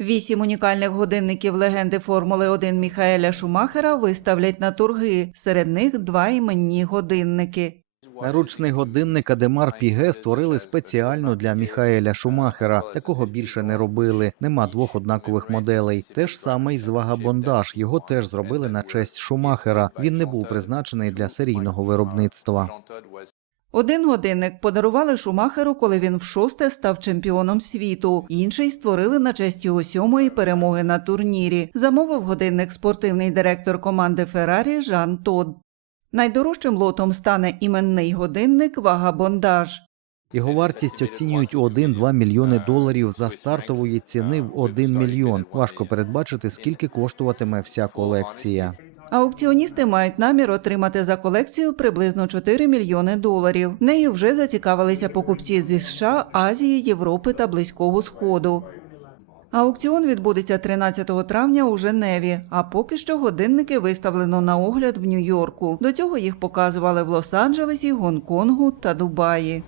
Вісім унікальних годинників легенди Формули 1 Міхаеля Шумахера виставлять на торги. Серед них два іменні годинники. Наручний годинник Адемар Піге створили спеціально для Міхаеля Шумахера. Такого більше не робили. Нема двох однакових моделей. Те ж саме й з Вагабондаж. Його теж зробили на честь Шумахера. Він не був призначений для серійного виробництва. Один годинник подарували Шумахеру, коли він вшосте став чемпіоном світу. Інший створили на честь його сьомої перемоги на турнірі. Замовив годинник спортивний директор команди Феррарі Жан Тод. Найдорожчим лотом стане іменний годинник Вагабондаж. Його вартість оцінюють у 1-2 мільйони доларів за стартової ціни в 1 мільйон. Важко передбачити, скільки коштуватиме вся колекція. Аукціоністи мають намір отримати за колекцію приблизно 4 мільйони доларів. Нею вже зацікавилися покупці зі США, Азії, Європи та Близького Сходу. Аукціон відбудеться 13 травня у Женеві, а поки що годинники виставлено на огляд в Нью-Йорку. До цього їх показували в Лос-Анджелесі, Гонконгу та Дубаї.